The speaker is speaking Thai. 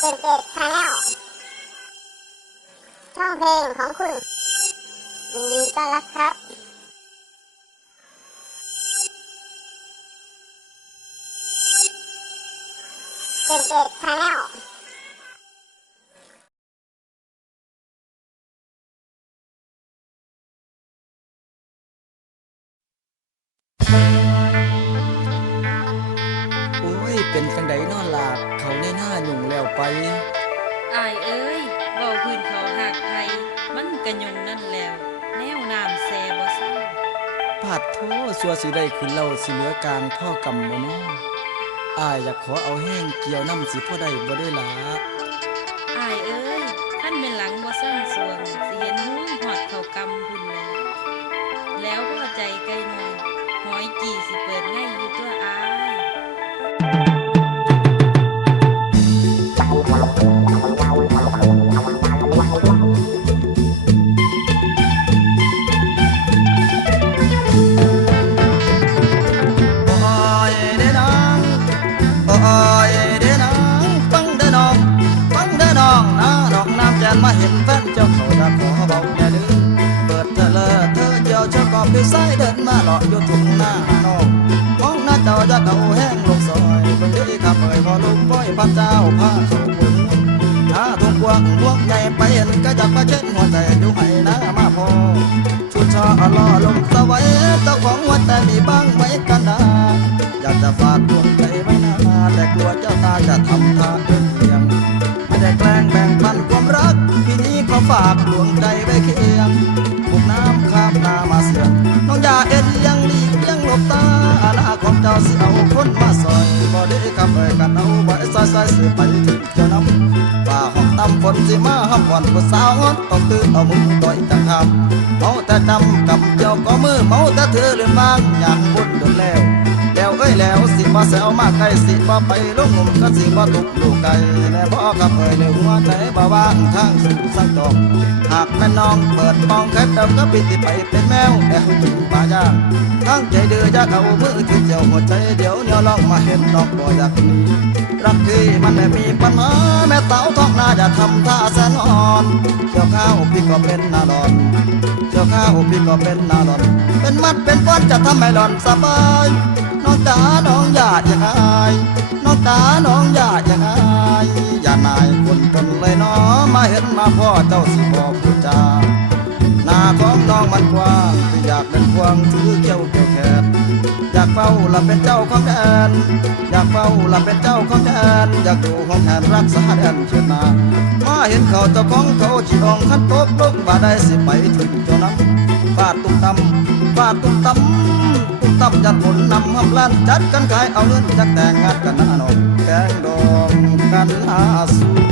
เจ็นเจ็ดชาแนลช่องเพลงของคุณยินดีต้อนรับครับ เจ็นเจ็ดชาแนลうん。 มันกะยงนั่นแล้ว แนวน้ำแซบ่เศร้าปาดโทสัวสิได้ขึ้นเล่าสิเหลือการพ่อกำบ่น้ออายอยากขอเอาแห้งเกี่ยวน้ำสิพ่อได้บ่ได้หลาอายเอ้ยท่านเป็นหลังบ่เส้นสวงสิเห็นหุ้งหอดเขากำพุ่นแล้ว แล้วพอใจไกลหน่อยหอยจีสิเปิด อกน้ำแจนมาเห็นแฟนเจ้าเขาจะขอเบาอย่ดื้อเปิดเธอเลอเธอเจียวเจ้ากอบพี่สายเดินมาหลอกอยู่ทุ่งหน้านองมองหน้าเจ้าจะเก่าแห้งลงซอยเบิ่งดีขับเอ่ยพอลุงก้อยพระเจ้าพาเขาบุญถ้าทุ่งกวางพวกใหญ่ไปเห็นก็จะมาเช็ดหัวใจดูให้นะมาพอชุดชอล่อลมสวัยเจ้าของหัวใจมีบ้างไหมกันนะอยากจะฝากดวงใจไว้นาแต่กลัวเจ้าตาจะทำท่าเอียงไม่ได้แกล้งแบ่งปัน รักพี่นี้ขอฝากดวงใจไว้เคียงบุกน้ำข้ามนามาเสียงน้องอย่าเอ็นเอียังหลีกเลี่ยงหลบตาอาณาของเจ้าสิเอาคนมาซอยบ่ได้คำเอ่ยกันเอาไว้ซอยซอยๆสิไปถึงเจ้าน้ำฝ่าห้องตำฝนสิมาห้ำวันผู้สาวงอนต้องตื่นเอามือต่อยจังคำเมาแต่ดำกับเจ้าก็มือเมาแต่เธอเรื่องบางอย่างบุญโดนแล้ว ยแล้วสิบ่แซวมาไกลสิบ่ไปลงงมก็สิบ่ตกลูกไก่แน่บ่กับเอ้ยเรื่งหัวใจบ่ว่างทางสู่สังจอกหากแม่น้องเปิดปองแค่เดิมก็ปิดไปเป็นแมวแอบกินปลาย่างทั้งใจเดือจะเอามือที่เจ้าหัวใจเดี๋ยวเนียลองมาเห็นน้องบ่อยากมีรักที่มันไม่มีปัญหาแม่เต่าท้องนาจะทำท่าแสนอ่อนเกี่ยวข้าวพี่ก็เป็นนาดอนเจ้าข้าวพี่ก็เป็นนาหลอนเป็นมัดเป็นฟ้อนจะทำให้หลอนสบาย น้องตาน้องอย่าอย่างอายน้องตาน้องอย่าอย่างอายอย่านายคนตนเลยเนาะมาเห็นมาพ่อเจ้าสิบอกพูดจาหน้าของน้องมันกว้างอยากเป็นพวงถือเกี่ยวเกี่ยวแขนอยากเฝ้าละเป็นเจ้าของแดนอยากเฝ้าละเป็นเจ้าของแดนอยากอยู่ห้องแทนรักษาแดนเชิดนามาเห็นเขาเจ้าของเขาจีอองขันตกลงบ่ได้สิไปถึงเจ้าน้ำฟาดตุ้มตำฟาดตุ้มตำ จัดผลนำหำลันจัดกันขายเอาเงินจากแต่งงานกันหน้าหนอแกงดองกันอาสู